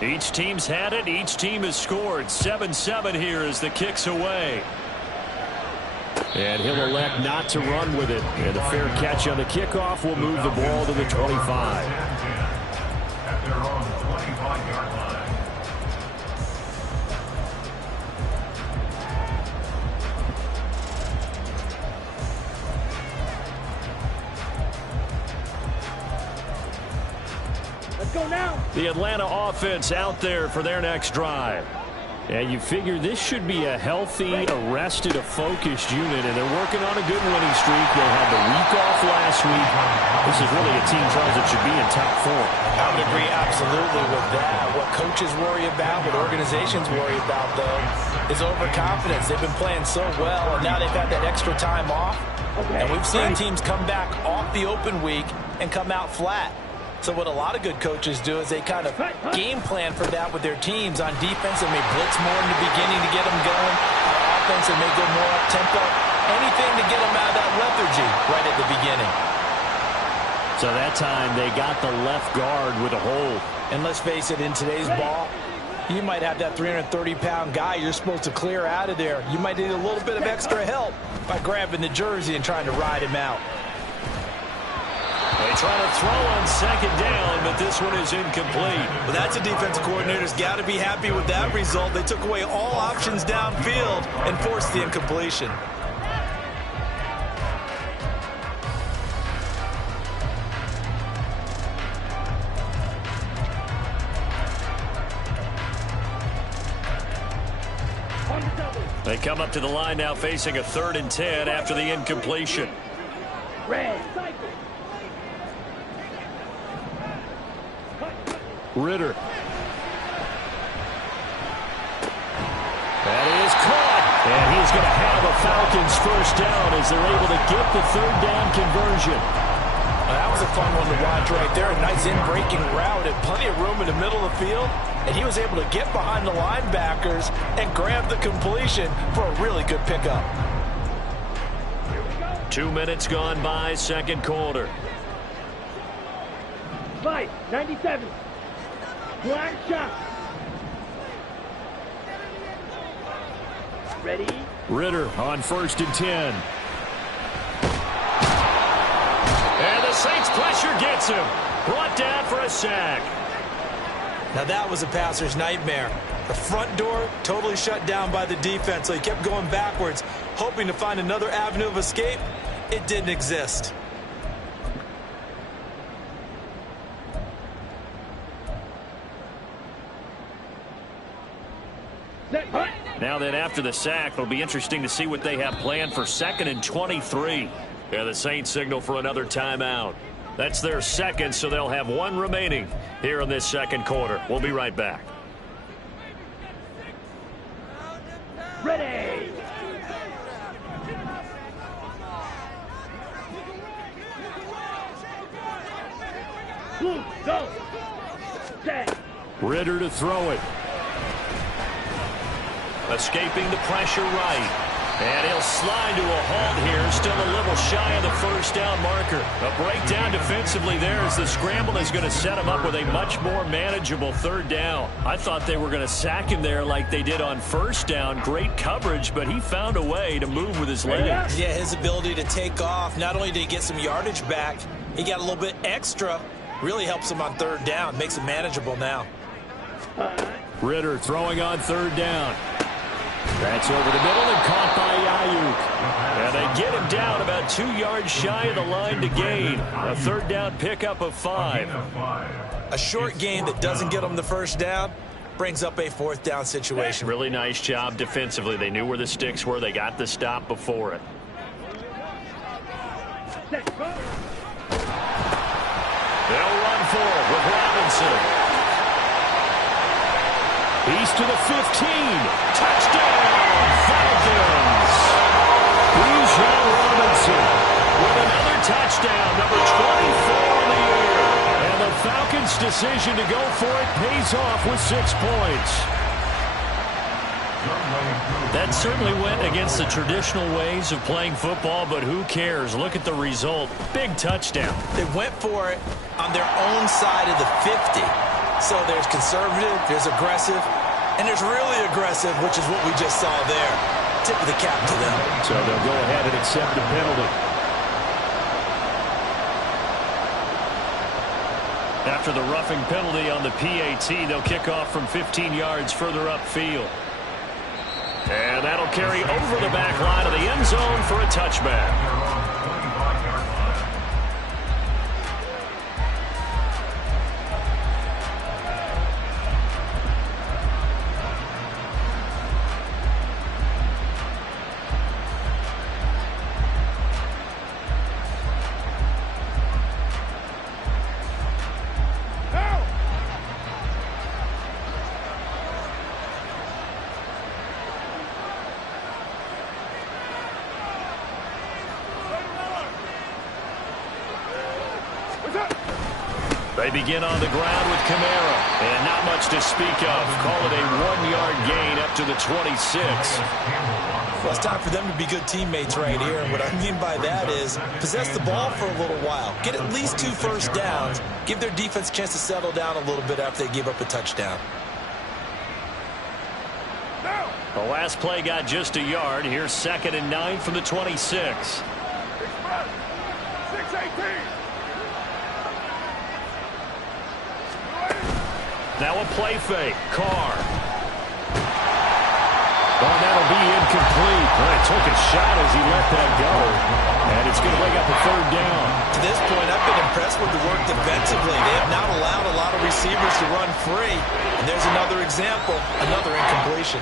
Each team's had it. Each team has scored. 7-7 here as the kick's away. And he'll elect not to run with it. And a fair catch on the kickoff will move the ball to the 25. At their own 25-yard line. Let's go now. The Atlanta offense out there for their next drive. And you figure this should be a healthy, arrested, a focused unit, and they're working on a good winning streak. They had the week off last week. This is really a team, Charles, that should be in top 4. I would agree absolutely with that. What coaches worry about, what organizations worry about, though, is overconfidence. They've been playing so well, and now they've had that extra time off. And we've seen teams come back off the open week and come out flat. So what a lot of good coaches do is they kind of game plan for that with their teams. On defense, they may blitz more in the beginning to get them going. On offense, they may go more up-tempo. Anything to get them out of that lethargy right at the beginning. So that time they got the left guard with a hold. And let's face it, in today's ball, you might have that 330-pound guy you're supposed to clear out of there. You might need a little bit of extra help by grabbing the jersey and trying to ride him out. They try to throw on second down, but this one is incomplete. Well, that's a defensive coordinator's got to be happy with that result. They took away all options downfield and forced the incompletion. They come up to the line now facing a 3rd and 10 after the incompletion. Ritter. That is caught. And he's going to have a Falcons first down as they're able to get the 3rd down conversion. That was a fun one to watch right there. A nice in-breaking route and plenty of room in the middle of the field. And he was able to get behind the linebackers and grab the completion for a really good pickup. 2 minutes gone by, second quarter. Slide, 97. Black shot. Ready? Ritter on 1st and 10. And the Saints pressure gets him. Brought down for a sack. Now that was a passer's nightmare. The front door totally shut down by the defense, so he kept going backwards, hoping to find another avenue of escape. It didn't exist. Now then, after the sack, it'll be interesting to see what they have planned for 2nd and 23. Yeah, the Saints signal for another timeout. That's their second, so they'll have one remaining here in this second quarter. We'll be right back. Ready. Blue, go. Set. Ritter to throw it. Escaping the pressure right. And he'll slide to a halt here. Still a little shy of the first down marker. A breakdown defensively there as the scramble is going to set him up with a much more manageable 3rd down. I thought they were going to sack him there like they did on 1st down. Great coverage, but he found a way to move with his legs. Yeah, his ability to take off. Not only did he get some yardage back, he got a little bit extra. Really helps him on 3rd down. Makes it manageable now. Ritter throwing on 3rd down. That's over the middle and caught by Ayuk. And they get him down about 2 yards shy of the line to gain. A 3rd down pickup of 5. A short gain that doesn't get them the first down brings up a 4th down situation. Really nice job defensively. They knew where the sticks were. They got the stop before it. They'll run for it with Robinson. He's to the 15. Touchdown, Falcons. Bijan Robinson with another touchdown, number 24 on the year. And the Falcons' decision to go for it pays off with 6 points. That certainly went against the traditional ways of playing football, but who cares? Look at the result. Big touchdown. They went for it on their own side of the 50. So there's conservative, there's aggressive, and there's really aggressive, which is what we just saw there. Tip of the cap to them. So they'll go ahead and accept the penalty. After the roughing penalty on the PAT, they'll kick off from 15 yards further upfield. And that'll carry over the back line of the end zone for a touchback. They begin on the ground with Kamara, and not much to speak of. Call it a 1-yard gain up to the 26. Well, it's time for them to be good teammates right here. And what I mean by that is possess the ball for a little while. Get at least 2 first downs. Give their defense a chance to settle down a little bit after they give up a touchdown. The last play got just a yard. Here's 2nd and 9 from the 26. 6-18. Now a play fake. Carr. Oh, that'll be incomplete. Well, he took a shot as he let that go. And it's going to bring up a 3rd down. To this point, I've been impressed with the work defensively. They have not allowed a lot of receivers to run free. And there's another example, another incompletion.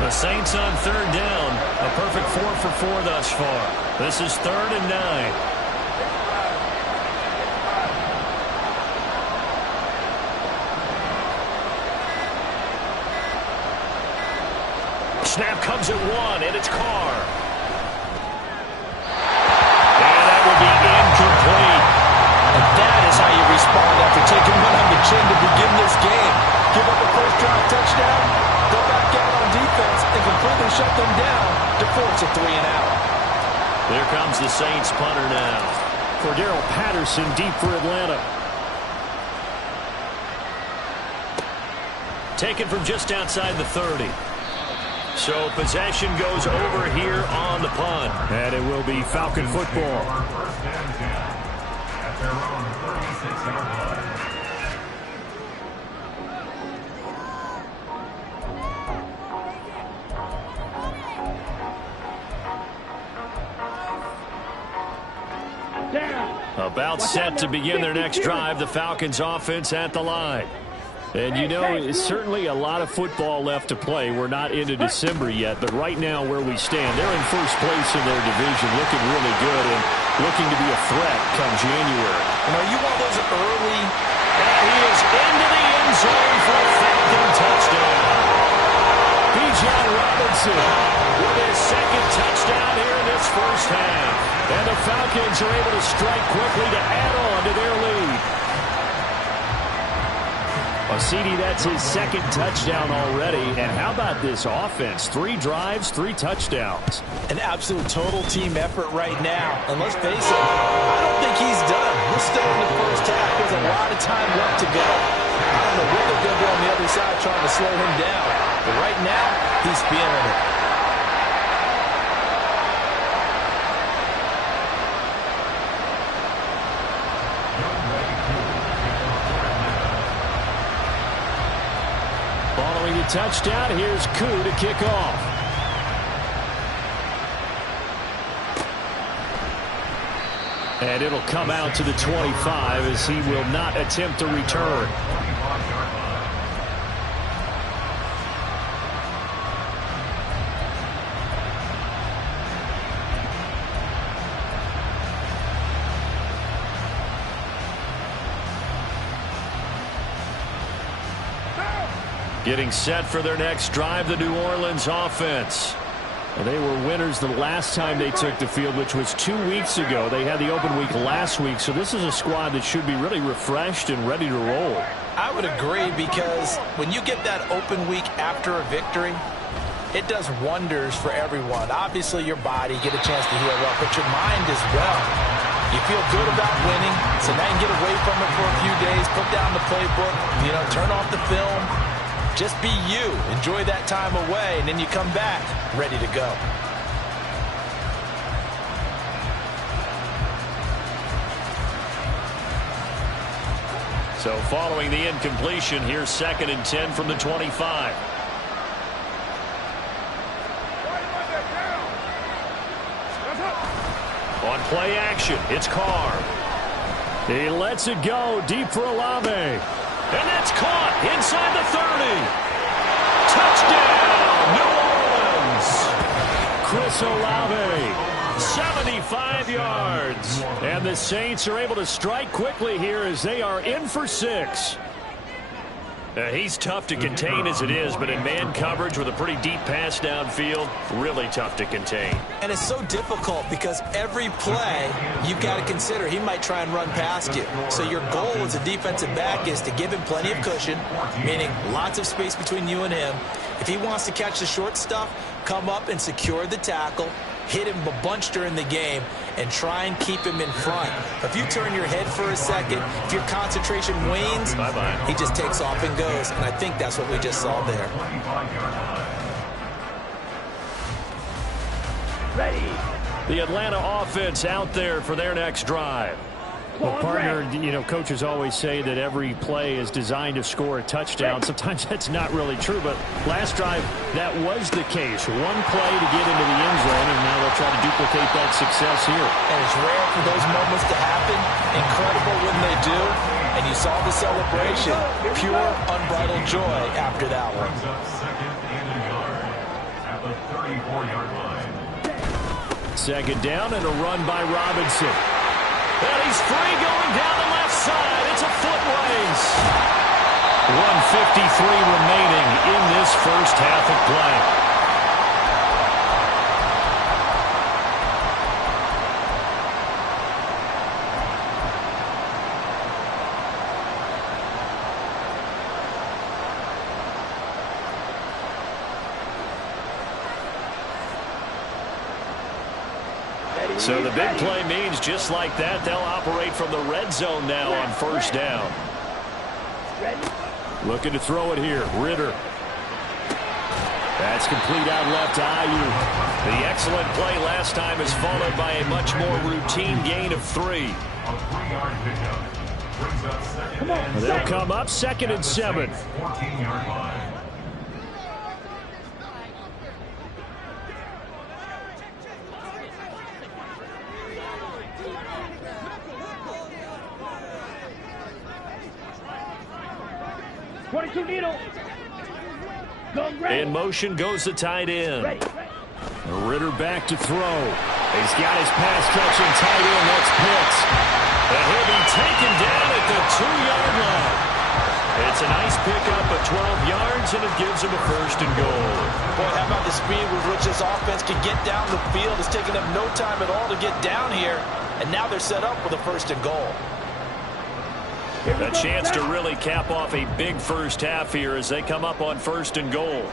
The Saints on 3rd down. A perfect 4 for 4 thus far. This is 3rd and 9. Snap comes at 1, and it's Carr. And that will be incomplete. And that is how you respond after taking one on the chin to begin this game. Give up a first drive touchdown, go back out on defense, and completely shut them down to force a 3 and out. There comes the Saints punter now. Cordero Patterson deep for Atlanta. Taken from just outside the 30. So possession goes over here on the punt. And it will be Falcon football. At their own 36-yard line. About set to begin their next drive, the Falcons offense at the line. And you know, it's certainly a lot of football left to play. We're not into December yet, but right now where we stand, they're in first place in their division, looking really good and looking to be a threat come January. You know, you want those early. And he is into the end zone for a Falcon touchdown. Bijan Robinson with his 2nd touchdown here in this first half. And the Falcons are able to strike quickly to add on to their lead. CD, that's his 2nd touchdown already. And how about this offense? 3 drives, 3 touchdowns. An absolute total team effort right now. And let's face it, I don't think he's done. We're still in the first half. There's a lot of time left to go. I don't know what they're going to do on the other side trying to slow him down. But right now, he's feeling it. Following the touchdown, here's Koo to kick off. And it'll come out to the 25 as he will not attempt to return. Getting set for their next drive, the New Orleans offense. They were winners the last time they took the field, which was 2 weeks ago. They had the open week last week, so this is a squad that should be really refreshed and ready to roll. I would agree, because when you get that open week after a victory, it does wonders for everyone. Obviously, your body, get a chance to heal up, but your mind as well. You feel good about winning, so now you can get away from it for a few days, put down the playbook, turn off the film. Just be you. Enjoy that time away, and then you come back ready to go. So following the incompletion, here's 2nd and 10 from the 25. On play action, it's Carr. He lets it go deep for Olave. And that's caught inside the 30. Touchdown, New Orleans. Chris Olave, 75 yards. And the Saints are able to strike quickly here as they are in for 6. He's tough to contain as it is, but in man coverage with a pretty deep pass downfield, really tough to contain. And it's so difficult because every play you've got to consider he might try and run past you. So your goal as a defensive back is to give him plenty of cushion, meaning lots of space between you and him. If he wants to catch the short stuff, come up and secure the tackle, hit him a bunch during the game, and try and keep him in front. If you turn your head for a second, if your concentration wanes, he just takes off and goes. And I think that's what we just saw there. Ready. The Atlanta offense out there for their next drive. Well, partner, coaches always say that every play is designed to score a touchdown. Sometimes that's not really true, but last drive, that was the case. One play to get into the end zone, and now they'll try to duplicate that success here. And it's rare for those moments to happen. Incredible when they do. And you saw the celebration. Pure, unbridled joy after that one. Second down and a run by Robinson. And he's free going down the left side. It's a foot race. 1:53 remaining in this first half of play. So the big play means just like that, they'll operate from the red zone now on first down. Looking to throw it here. Ritter. That's complete out left to Aiyuk. The excellent play last time is followed by a much more routine gain of 3. They'll come up 2nd and 7. In motion goes the tight end. Ritter back to throw. He's got his pass-catching tight end. That's Pitts. And he'll be taken down at the 2-yard line. It's a nice pickup of 12 yards, and it gives him a 1st and goal. Boy, how about the speed with which this offense can get down the field? It's taken them no time at all to get down here, and now they're set up with a 1st and goal. A chance to really cap off a big first half here as they come up on 1st and goal.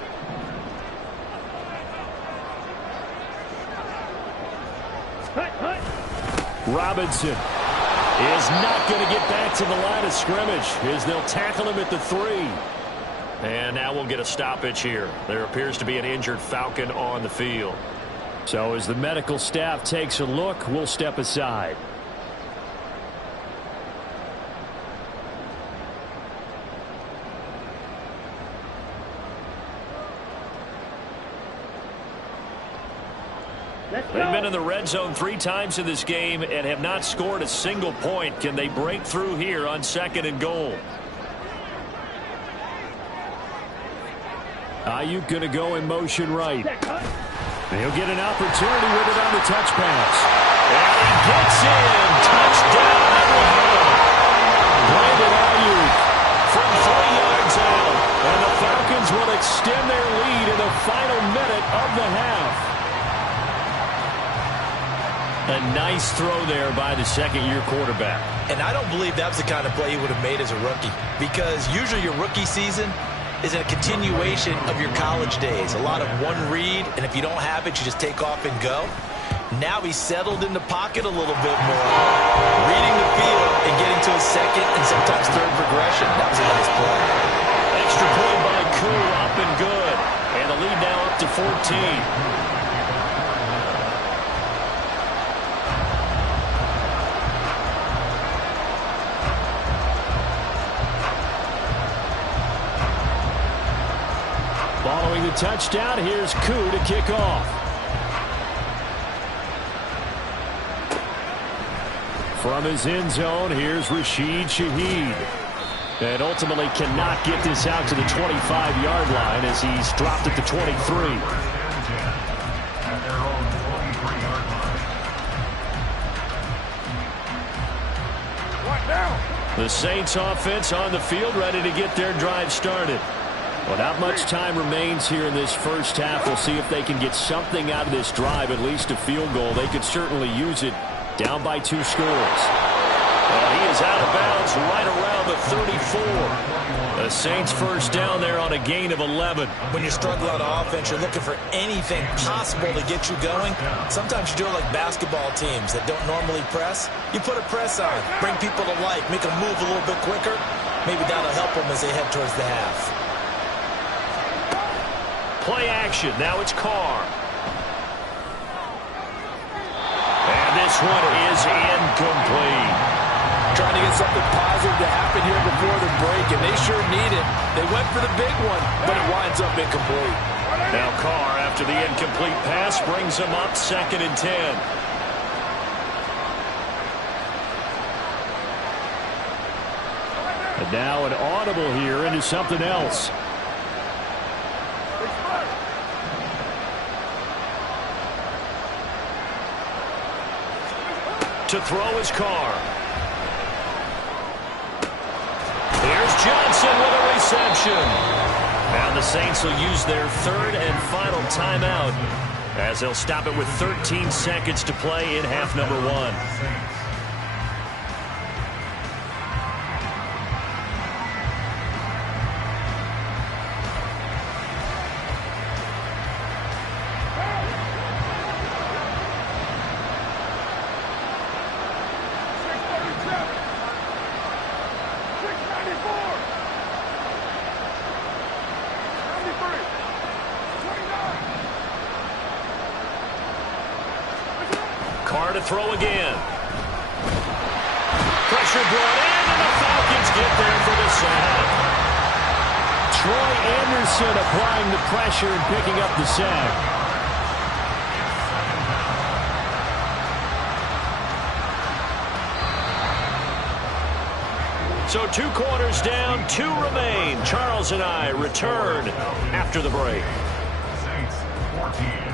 Robinson is not going to get back to the line of scrimmage as they'll tackle him at the 3. And now we'll get a stoppage here. There appears to be an injured Falcon on the field. So as the medical staff takes a look, we'll step aside. They've been in the red zone 3 times in this game and have not scored a single point. Can they break through here on 2nd and goal? Aiyuk going to go in motion right. He'll get an opportunity with it on the touch pass. And he gets in. Touchdown, Atlanta. Brandon Aiyuk from 3 yards out. And the Falcons will extend their lead in the final minute of the half. A nice throw there by the 2nd-year quarterback. And I don't believe that was the kind of play he would have made as a rookie, because usually your rookie season is a continuation of your college days. A lot of one read, and if you don't have it, you just take off and go. Now he's settled in the pocket a little bit more, reading the field and getting to his second and sometimes third progression. That was a nice play. Extra point by Koo, up and good. And the lead now up to 14. Following the touchdown, here's Koo to kick off. From his end zone, here's Rashid Shaheed. And ultimately cannot get this out to the 25-yard line as he's dropped at the 23. At their own 23-yard line. What now? The Saints offense on the field, ready to get their drive started. Well, not much time remains here in this first half. We'll see if they can get something out of this drive, at least a field goal. They could certainly use it, down by 2 scores. He is out of bounds right around the 34. The Saints first down there on a gain of 11. When you struggle on offense, you're looking for anything possible to get you going. Sometimes you do it like basketball teams that don't normally press. You put a press on, bring people to life, make them move a little bit quicker. Maybe that'll help them as they head towards the half. Play action. Now it's Carr. And this one is incomplete. Trying to get something positive to happen here before the break, and they sure need it. They went for the big one, but it winds up incomplete. Now Carr, after the incomplete pass, brings him up 2nd and 10. And now an audible here into something else. To throw his Carr. Here's Johnson with a reception. Now the Saints will use their 3rd and final timeout as they'll stop it with 13 seconds to play in half number 1. Carr to throw again. Pressure brought in, and the Falcons get there for the sack. Troy Anderson applying the pressure and picking up the sack. So 2 quarters down, 2 remain. Charles and I return after the break. Saints 14.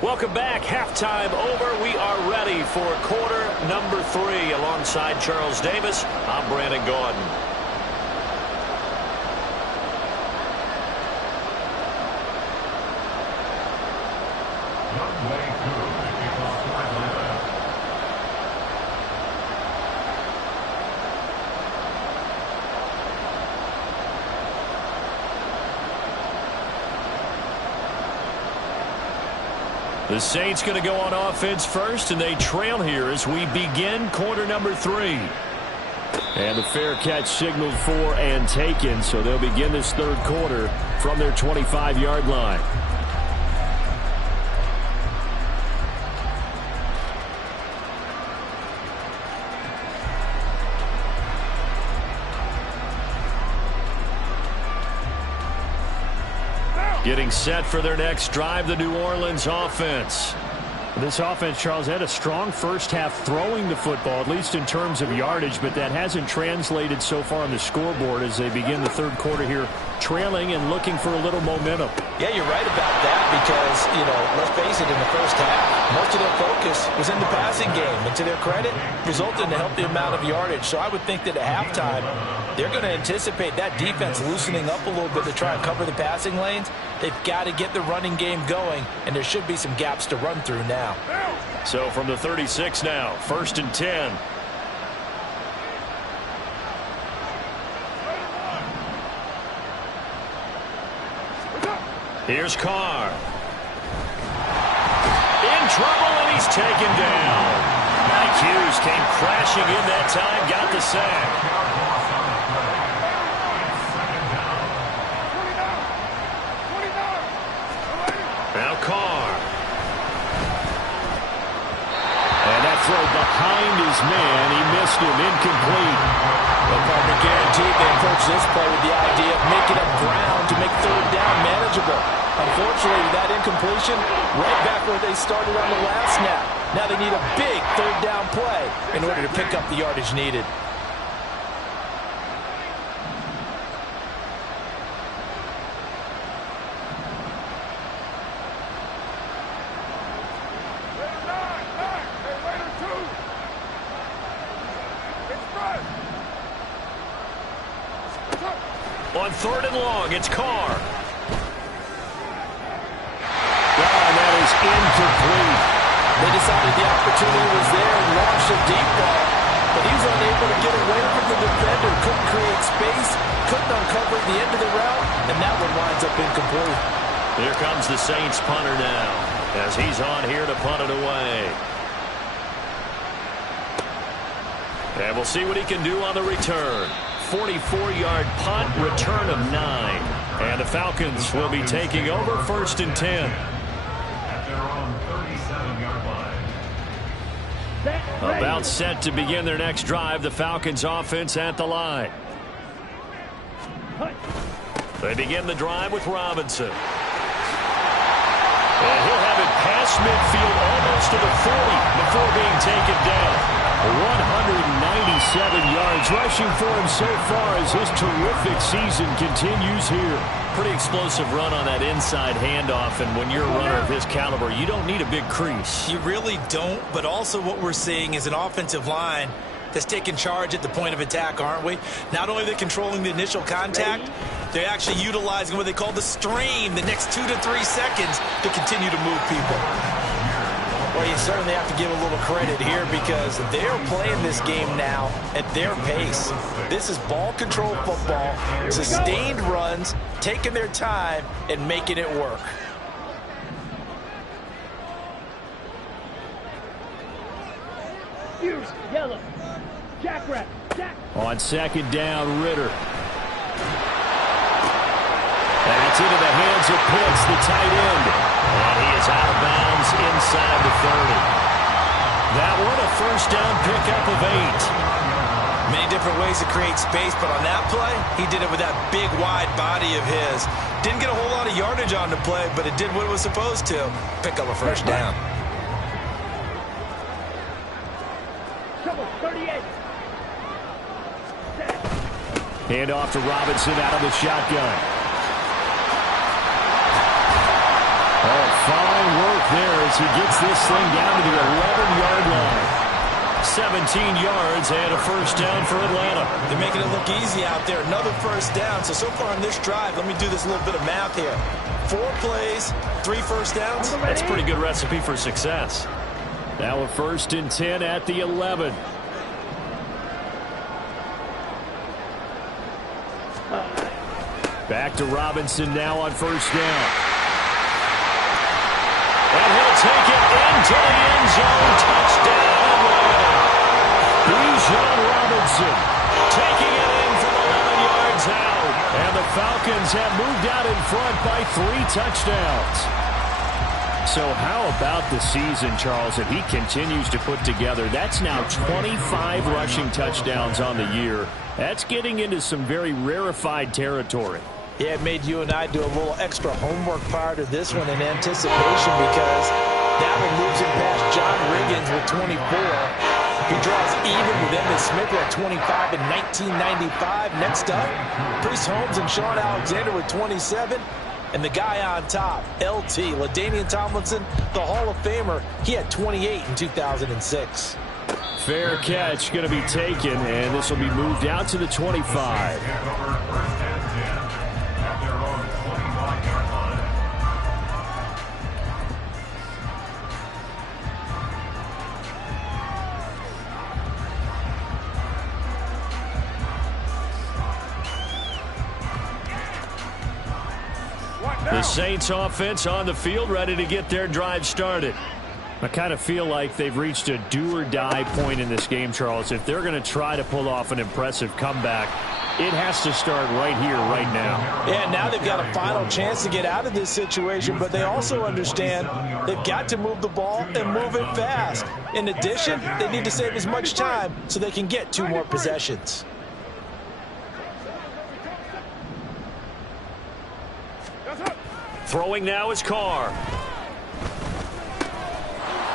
Welcome back. Halftime over. We are ready for quarter number 3. Alongside Charles Davis, I'm Brandon Gordon. The Saints going to go on offense first, and they trail here as we begin quarter number 3. And the fair catch signaled for and taken, so they'll begin this 3rd quarter from their 25-yard line. Getting set for their next drive, the New Orleans offense. This offense, Charles, had a strong first half throwing the football, at least in terms of yardage, but that hasn't translated so far on the scoreboard as they begin the third quarter here, trailing and looking for a little momentum. Yeah, you're right about that because, let's face it, in the first half, most of their focus was in the passing game. And to their credit, resulted in a healthy amount of yardage. So I would think that at halftime, they're going to anticipate that defense loosening up a little bit to try and cover the passing lanes. They've got to get the running game going, and there should be some gaps to run through now. So from the 36 now, 1st and 10. Here's Carr. In trouble, and he's taken down. Mike Hughes came crashing in that time, got the sack. Now Carr. And that throw behind his man. He missed him, incomplete. Well, partner guaranteed they approach this play with the idea of making up ground to make third down manageable. Unfortunately, that incompletion, right back where they started on the last snap. Now they need a big third down play in order to pick up the yardage needed. On 3rd and long, it's Carr. And that is incomplete. They decided the opportunity was there and launched a deep ball, but he was unable to get away from the defender, couldn't create space, couldn't uncover the end of the route, and that one winds up incomplete. Here comes the Saints punter now, as he's on here to punt it away. And we'll see what he can do on the return. 44-yard punt, return of 9. And the Falcons will be taking over 1st and 10. At their own 37-yard line. About set to begin their next drive, the Falcons offense at the line. They begin the drive with Robinson. And he'll have it past midfield almost to the 40 before being taken down. 197 yards rushing for him so far as his terrific season continues here. Pretty explosive run on that inside handoff, and when you're a runner of his caliber, you don't need a big crease. You really don't, but also what we're seeing is an offensive line that's taking charge at the point of attack, aren't we? Not only are they controlling the initial contact, they're actually utilizing what they call the strain, the next 2 to 3 seconds, to continue to move people. Well, you certainly have to give a little credit here because they're playing this game now at their pace. This is ball control football, sustained runs, taking their time and making it work. Hughes, yellow. Jackrabbit, Jack. On 2nd down, Ritter. That's into the hands of Pitts, the tight end. And he is out of bounds inside the 30. That one a 1st down pickup of 8. Many different ways to create space, but on that play, he did it with that big, wide body of his. Didn't get a whole lot of yardage on the play, but it did what it was supposed to. Pick up a 1st down. Trouble, 38. Hand off to Robinson out of the shotgun. Oh, fine work there as he gets this thing down to the 11-yard line. 17 yards and a 1st down for Atlanta. They're making it look easy out there. Another 1st down. So far in this drive, let me do this little bit of math here. 4 plays, 3 1st downs. That's a pretty good recipe for success. Now a 1st and 10 at the 11. Back to Robinson now on 1st down. And he'll take it into the end zone. Touchdown, Atlanta. Bijan Robinson taking it in from 11 yards out. And the Falcons have moved out in front by 3 touchdowns. So how about the season, Charles, that he continues to put together? That's now 25 rushing touchdowns on the year. That's getting into some very rarefied territory. Yeah, it made you and I do a little extra homework prior to this one in anticipation, because that one moves him past John Riggins with 24. He draws even with Emmitt Smith at 25 in 1995. Next up, Priest Holmes and Sean Alexander with 27. And the guy on top, LT, LaDainian Tomlinson, the Hall of Famer, he had 28 in 2006. Fair catch going to be taken, and this will be moved out to the 25. The Saints offense on the field, ready to get their drive started. I kind of feel like they've reached a do-or-die point in this game, Charles. If they're going to try to pull off an impressive comeback, it has to start right here, right now. Yeah, now they've got a final chance to get out of this situation, but they also understand they've got to move the ball and move it fast. In addition, they need to save as much time so they can get 2 more possessions. Throwing now is Carr.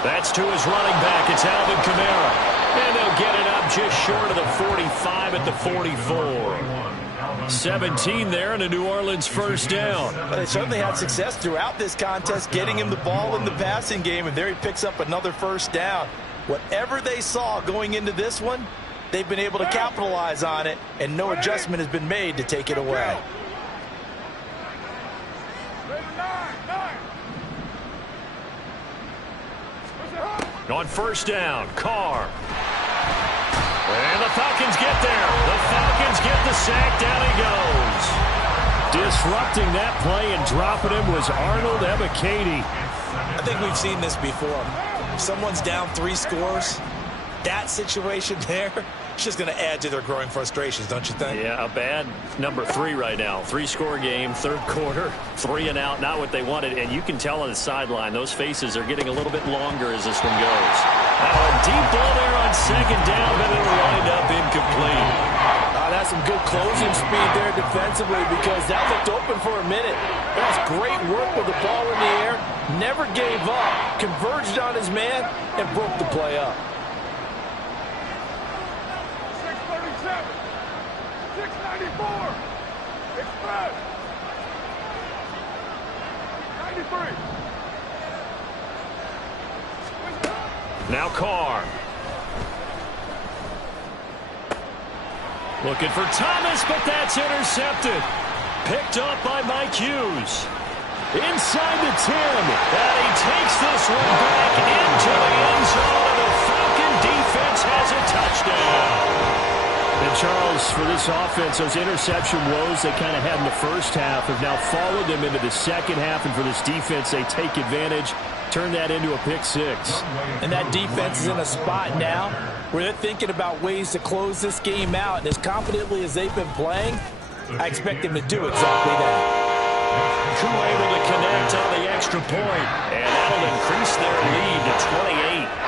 That's to his running back. It's Alvin Kamara. And they'll get it up just short of the 45 at the 44. 17 there and a New Orleans first down. But they certainly had success throughout this contest getting him the ball in the passing game, and there he picks up another first down. Whatever they saw going into this one, they've been able to capitalize on it, and no adjustment has been made to take it away. On first down, Carr. And the Falcons get there. The Falcons get the sack. Down he goes. Disrupting that play and dropping him was Arnold Ebiketie. I think we've seen this before. If someone's down 3 scores, that situation there, it's just going to add to their growing frustrations, don't you think? Yeah, a bad number 3 right now. 3-score game, third quarter, 3 and out, not what they wanted. And you can tell on the sideline, those faces are getting a little bit longer as this one goes. Now a deep ball there on second down, but it'll wind up incomplete. That's some good closing speed there defensively, because that looked open for a minute. That's great work with the ball in the air. Never gave up, converged on his man, and broke the play up. 694. Express. 93. Now Carr. Looking for Thomas, but that's intercepted. Picked up by Mike Hughes. Inside the 10. And he takes this one back into the end zone, and the Falcon defense has a touchdown. And Charles, for this offense, those interception woes they kind of had in the first half have now followed them into the second half. And for this defense, they take advantage, turn that into a pick 6. And that defense is in a spot now where they're thinking about ways to close this game out. And as confidently as they've been playing, I expect them to do exactly that. Crew able to connect on the extra point, and that'll increase their lead to 28.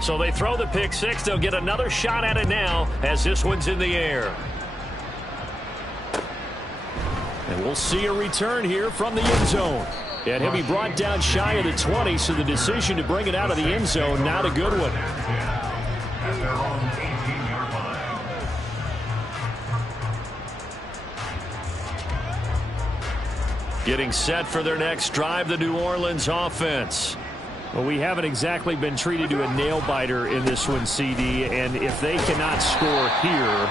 So they throw the pick 6. They'll get another shot at it now as this one's in the air. And we'll see a return here from the end zone. And he'll be brought down shy of the 20, so the decision to bring it out of the end zone, not a good one. Getting set for their next drive, the New Orleans offense. Well, we haven't exactly been treated to a nail-biter in this one, CD, and if they cannot score here,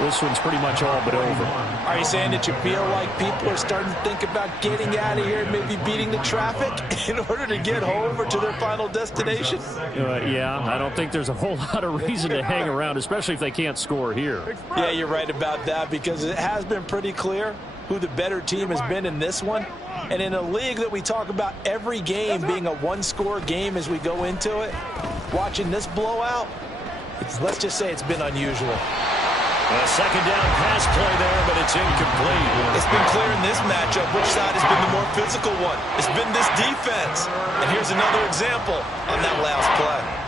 this one's pretty much all but over. Are you saying that you feel like people are starting to think about getting out of here and maybe beating the traffic in order to get home or to their final destination? Yeah, I don't think there's a whole lot of reason to hang around, especially if they can't score here. Yeah, you're right about that, because it has been pretty clear who the better team has been in this one. And in a league that we talk about every game being a one-score game as we go into it, watching this blowout, let's just say it's been unusual. A second down pass play there, but it's incomplete. It's been clear in this matchup which side has been the more physical one. It's been this defense. And here's another example on that last play.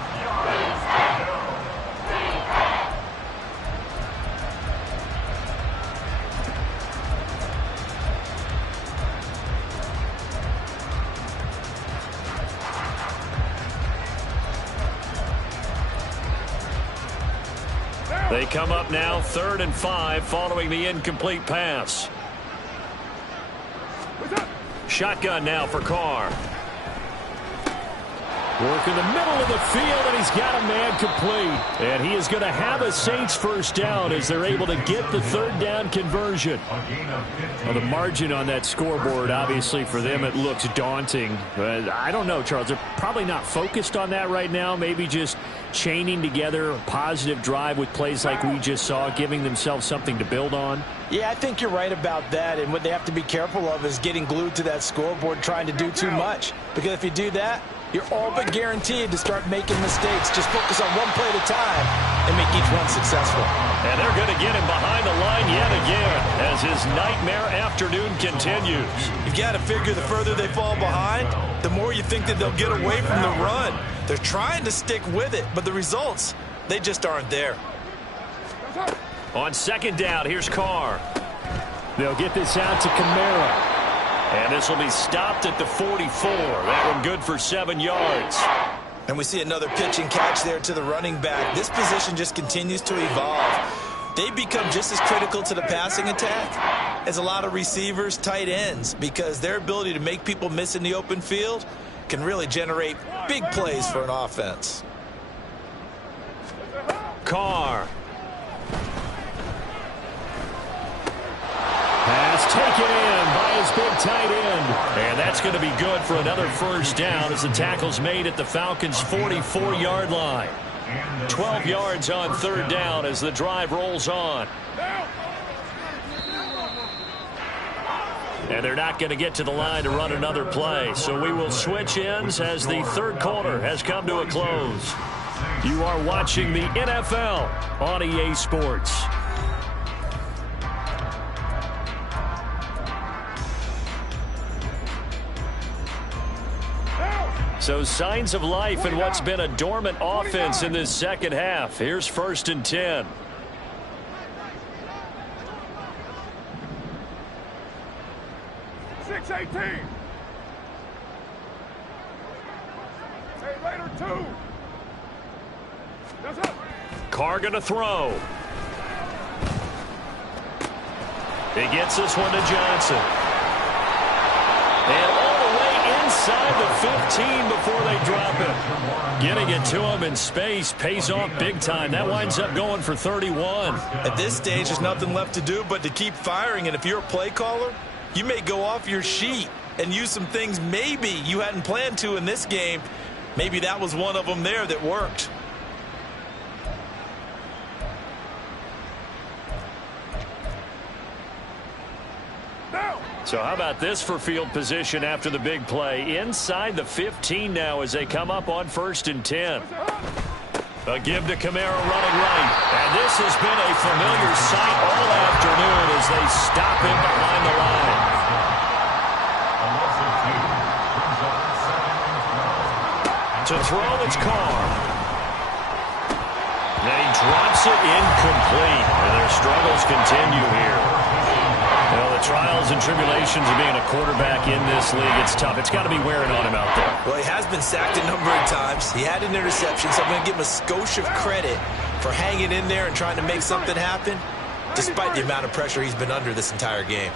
They come up now 3rd and 5 following the incomplete pass. Shotgun now for Carr. Work in the middle of the field, and he's got a man complete. And he is going to have a Saints first down as they're able to get the 3rd down conversion. Well, the margin on that scoreboard, obviously, for them, it looks daunting. But I don't know, Charles. They're probably not focused on that right now. Maybe just chaining together a positive drive with plays like we just saw, giving themselves something to build on. Yeah, I think you're right about that. And what they have to be careful of is getting glued to that scoreboard, trying to do too much. Because if you do that, you're all but guaranteed to start making mistakes. Just focus on one play at a time and make each one successful. And they're going to get him behind the line yet again as his nightmare afternoon continues. You've got to figure the further they fall behind, the more you think that they'll get away from the run. They're trying to stick with it, but the results, they just aren't there. On 2nd down, here's Carr. They'll get this out to Kamara. And this will be stopped at the 44. That one good for 7 yards. And we see another pitch and catch there to the running back. This position just continues to evolve. They become just as critical to the passing attack as a lot of receivers, tight ends, because their ability to make people miss in the open field can really generate big plays for an offense. Carr. Pass taken in by his big tight end. And that's going to be good for another first down as the tackle's made at the Falcons' 44-yard line. 12 yards on 3rd down as the drive rolls on. And they're not going to get to the line to run another play. So we will switch ends as the 3rd quarter has come to a close. You are watching the NFL on EA Sports. So signs of life in what's been a dormant offense in this second half. Here's 1st and 10. Hey, Raider 2. That's up. Carr going to throw. He gets this one to Johnson. And all the way inside the 15 before they drop it. Getting it to him in space pays off big time. That winds up going for 31. At this stage, there's nothing left to do but to keep firing. And if you're a play caller, you may go off your sheet and use some things maybe you hadn't planned to in this game. Maybe that was one of them there that worked. So how about this for field position after the big play? Inside the 15 now as they come up on 1st and 10. A give to Kamara running right. And this has been a familiar sight all afternoon as they stop him behind the line. To throw, it's Carr. And he drops it incomplete. And their struggles continue here. Well, the trials and tribulations of being a quarterback in this league, it's tough. It's got to be wearing on him out there. Well, he has been sacked a number of times. He had an interception, so I'm going to give him a skosh of credit for hanging in there and trying to make something happen, despite the amount of pressure he's been under this entire game.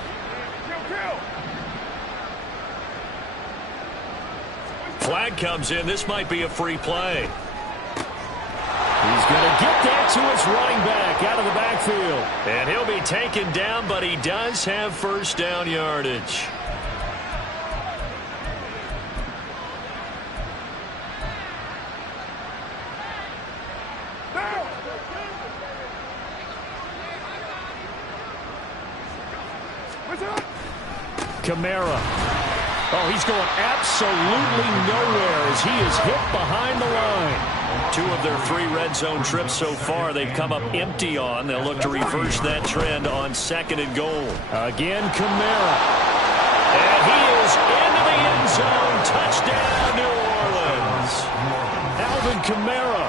Flag comes in. This might be a free play. He's going to get that to his running back out of the backfield. And he'll be taken down, but he does have 1st down yardage. Kamara. Oh, he's going absolutely nowhere as he is hit behind the line. 2 of their 3 red zone trips so far they've come up empty on. They'll look to reverse that trend on 2nd and goal. Again, Kamara. And he is into the end zone. Touchdown, New Orleans. Alvin Kamara,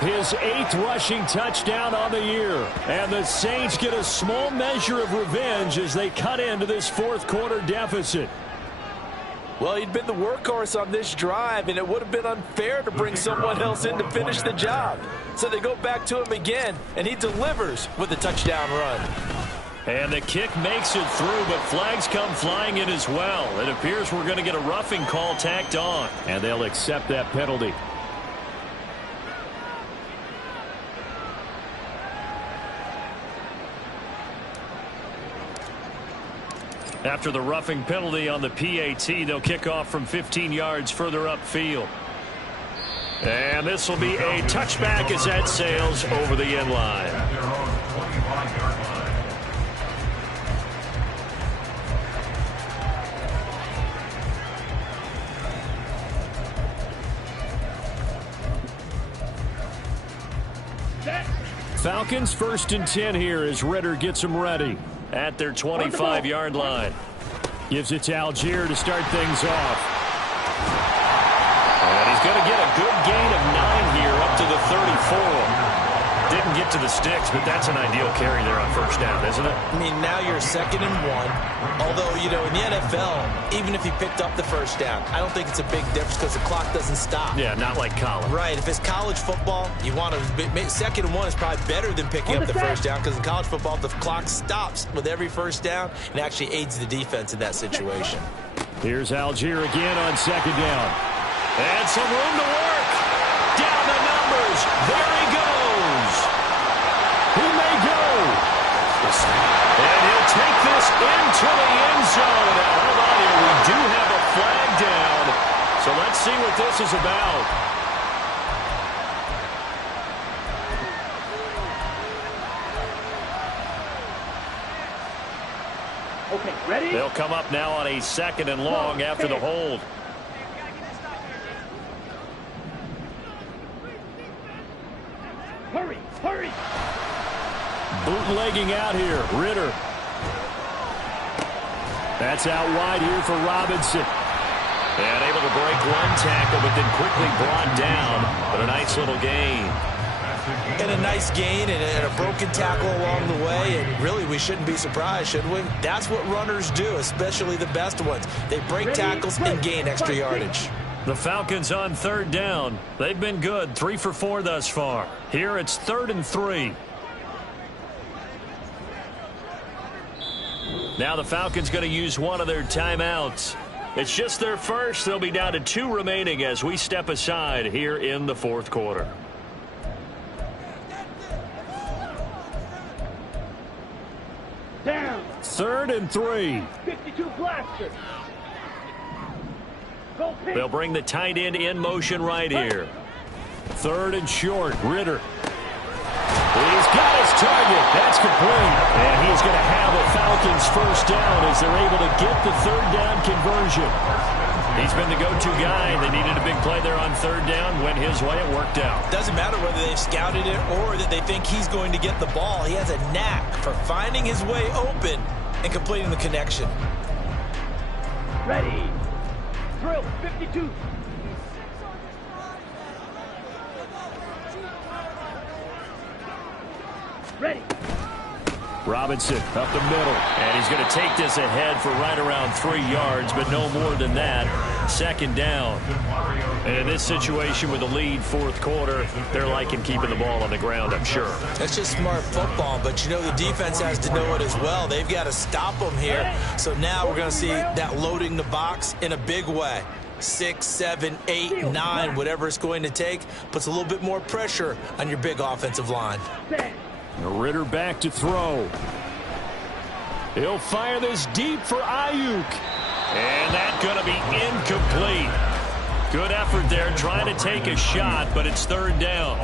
his 8th rushing touchdown on the year. And the Saints get a small measure of revenge as they cut into this 4th quarter deficit. Well, he'd been the workhorse on this drive, and it would have been unfair to bring someone else in to finish the job. So they go back to him again, and he delivers with a touchdown run. And the kick makes it through, but flags come flying in as well. It appears we're going to get a roughing call tacked on, and they'll accept that penalty. After the roughing penalty on the PAT, they'll kick off from 15 yards further upfield. And this will be a touchback as that sails over the end line. Falcons 1st and 10 here as Ritter gets them ready at their 25-yard line. Gives it to Algier to start things off. And he's going to get a good gain of 9 here up to the 34. Didn't get to the sticks, but that's an ideal carry there on 1st down, isn't it? I mean, now you're 2nd and 1. Although, you know, in the NFL, even if he picked up the 1st down, I don't think it's a big difference because the clock doesn't stop. Yeah, not like college. Right. If it's college football, you want to 2nd and 1 is probably better than picking up the 1st down because in college football, the clock stops with every 1st down and actually aids the defense in that situation. Here's Algier again on 2nd down. And some room to work. Down the numbers. There he goes. He may go. And he'll take this into the end zone. Now, hold on here. We do have a flag down. So let's see what this is about. Okay, ready? They'll come up now on a 2nd and long after the hold. Hurry, hurry. Bootlegging out here, Ritter. That's out wide here for Robinson. And able to break 1 tackle, but then quickly brought down. But a nice little gain. And a nice gain and a broken tackle along the way. And really, we shouldn't be surprised, should we? That's what runners do, especially the best ones. They break tackles and gain extra yardage. The Falcons on 3rd down. They've been good, 3 for 4 thus far. Here it's 3rd and 3. Now the Falcons going to use one of their timeouts. It's just their first. They'll be down to 2 remaining as we step aside here in the 4th quarter. Down. 3rd and 3. 52 blaster. They'll bring the tight end in motion right here. 3rd and short. Ritter. He's got his target. That's complete. And he's going to have a Falcons 1st down as they're able to get the 3rd down conversion. He's been the go-to guy. They needed a big play there on 3rd down. Went his way. It worked out. Doesn't matter whether they've scouted it or that they think he's going to get the ball. He has a knack for finding his way open and completing the connection. Ready. Drill 52. Ready. Robinson up the middle. And he's going to take this ahead for right around 3 yards, but no more than that. 2nd down. And in this situation with the lead 4th quarter, they're liking keeping the ball on the ground, I'm sure. That's just smart football, but you know the defense has to know it as well. They've got to stop them here. So now we're going to see that loading the box in a big way. 6, 7, 8, 9, whatever it's going to take, puts a little bit more pressure on your big offensive line. Ritter back to throw. He'll fire this deep for Ayuk. And that's going to be incomplete. Good effort there trying to take a shot, but it's 3rd down.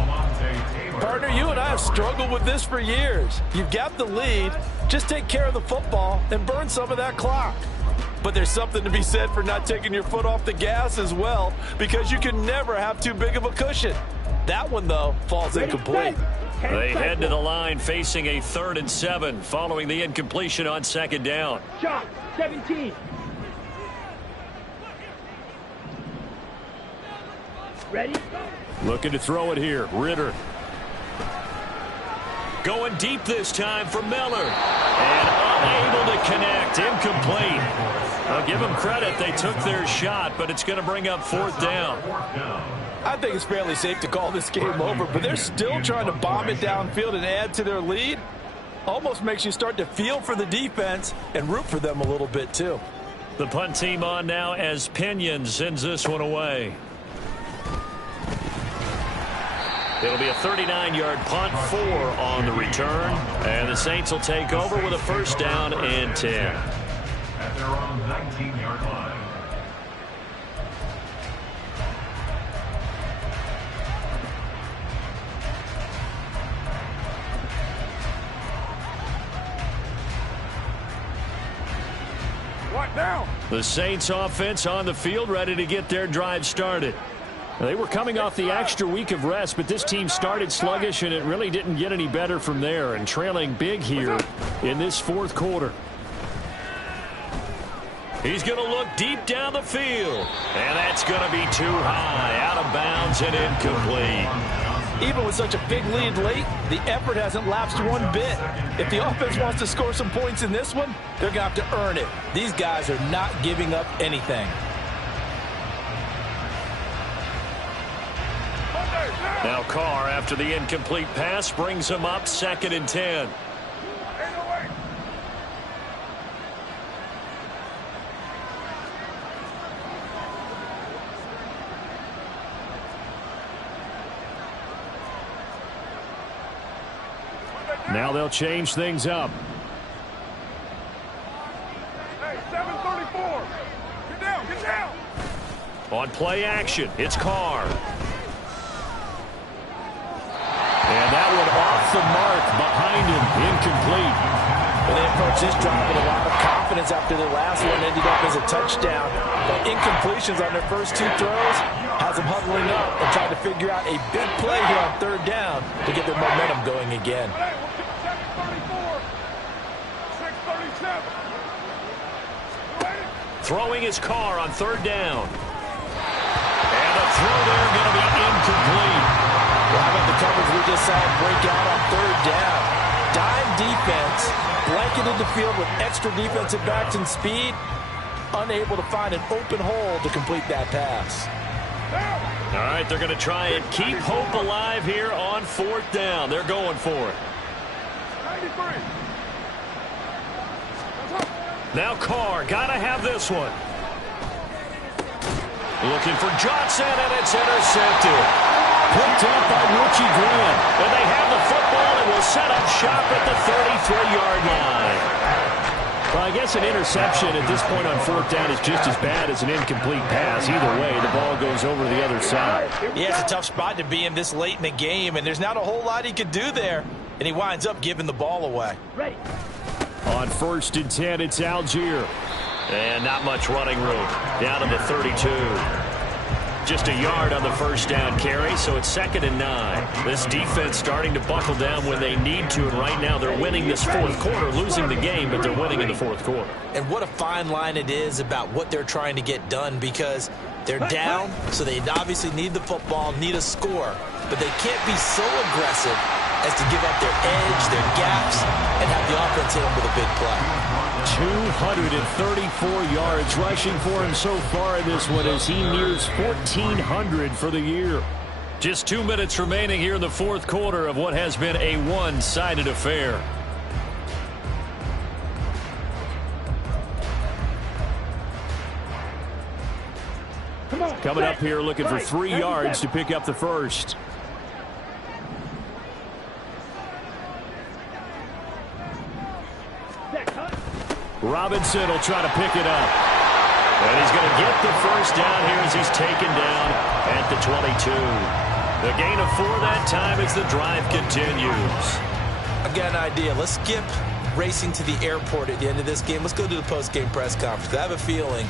Partner, you and I have struggled with this for years. You've got the lead. Just take care of the football and burn some of that clock. But there's something to be said for not taking your foot off the gas as well, because you can never have too big of a cushion. That one, though, falls incomplete. They head to the line facing a 3rd and 7 following the incompletion on 2nd down. Shot, 17. Ready? Looking to throw it here. Ritter. Going deep this time for Miller. And unable to connect. Incomplete. I'll give them credit. They took their shot, but it's going to bring up 4th down. I think it's fairly safe to call this game over, but they're still trying to bomb it downfield and add to their lead. Almost makes you start to feel for the defense and root for them a little bit, too. The punt team on now as Pinion sends this one away. It'll be a 39-yard punt, 4 on the return. And the Saints will take over with a 1st down and 10. At their own 19-yard line. What now? The Saints offense on the field, ready to get their drive started. They were coming off the extra week of rest, but this team started sluggish, and it really didn't get any better from there, and trailing big here in this 4th quarter. He's going to look deep down the field, and that's going to be too high, out of bounds and incomplete. Even with such a big lead late, the effort hasn't lapsed one bit. If the offense wants to score some points in this one, they're going to have to earn it. These guys are not giving up anything. Now Carr, after the incomplete pass, brings him up 2nd and 10. Now they'll change things up. Hey, 734. Get down, get down. On play action, it's Carr. And that one off the mark behind him, incomplete. Well, they approached this drive with a lot of confidence after their last one ended up as a touchdown. But incompletions on their first 2 throws has them huddling up and trying to figure out a big play here on 3rd down to get their momentum going again. Hey, we'll get 734. 637. Ready? Throwing his Carr on 3rd down. And the throw there going to be incomplete. Well, how about the coverage we just saw break out on 3rd down? Dime defense, blanketed the field with extra defensive backs and speed, unable to find an open hole to complete that pass. All right, they're going to try and keep hope alive here on 4th down. They're going for it. 93. Now Carr, got to have this one. Looking for Johnson, and it's intercepted. Picked up by Richie Grant. And they have the football and will set up shop at the 33-yard line. Well, I guess an interception at this point on 4th down is just as bad as an incomplete pass. Either way, the ball goes over the other side. Yeah, it's a tough spot to be in this late in the game, and there's not a whole lot he could do there. And he winds up giving the ball away. Ready. On 1st and 10, it's Algier. And not much running room. Down to the 32. Just a yard on the 1st down carry, so it's 2nd and 9. This defense starting to buckle down when they need to, and right now they're winning this 4th quarter, losing the game, but they're winning in the 4th quarter. And what a fine line it is about what they're trying to get done, because they're down, so they obviously need the football, need a score, but they can't be so aggressive as to give up their edge, their gaps, and have the offense hit them with a big play. 234 yards rushing for him so far in this one as he nears 1,400 for the year. Just 2 minutes remaining here in the 4th quarter of what has been a one-sided affair. Coming up here looking for 3 yards to pick up the first. Robinson will try to pick it up. And he's going to get the first down here as he's taken down at the 22. The gain of 4 that time as the drive continues. I've got an idea. Let's skip racing to the airport at the end of this game. Let's go to the post-game press conference. I have a feeling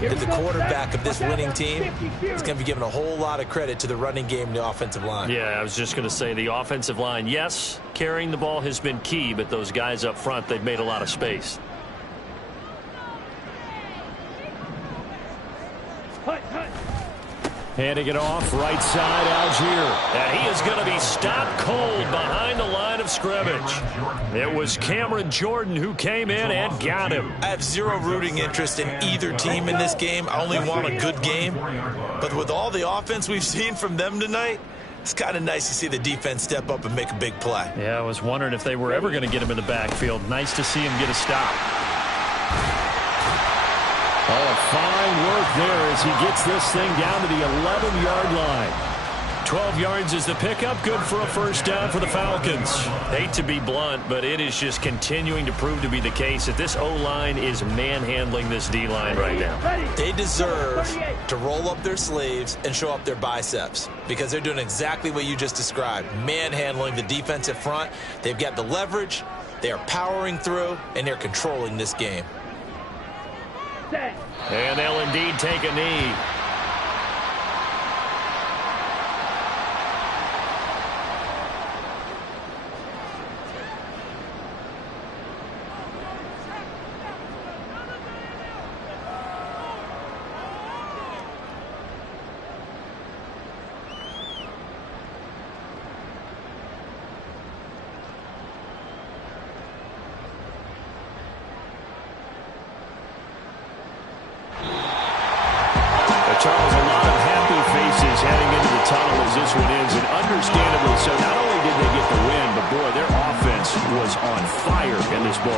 that the quarterback of this winning team is going to be given a whole lot of credit to the running game and the offensive line. Yeah, I was just going to say the offensive line, yes, carrying the ball has been key, but those guys up front, they've made a lot of space. Handing it off, right side, Algier. And he is going to be stopped cold behind the line of scrimmage. It was Cameron Jordan who came in and got him. I have zero rooting interest in either team in this game. I only want a good game. But with all the offense we've seen from them tonight, it's kind of nice to see the defense step up and make a big play. Yeah, I was wondering if they were ever going to get him in the backfield. Nice to see him get a stop. Oh, fine work there as he gets this thing down to the 11-yard line. 12 yards is the pickup. Good for a first down for the Falcons. Hate to be blunt, but it is just continuing to prove to be the case that this O-line is manhandling this D-line right now. They deserve to roll up their sleeves and show up their biceps because they're doing exactly what you just described, manhandling the defensive front. They've got the leverage, they are powering through, and they're controlling this game. And they'll indeed take a knee. Charles, a lot of happy faces heading into the tunnel as this one ends, and understandably so. Not only did they get the win, but boy, their offense was on fire in this ballgame.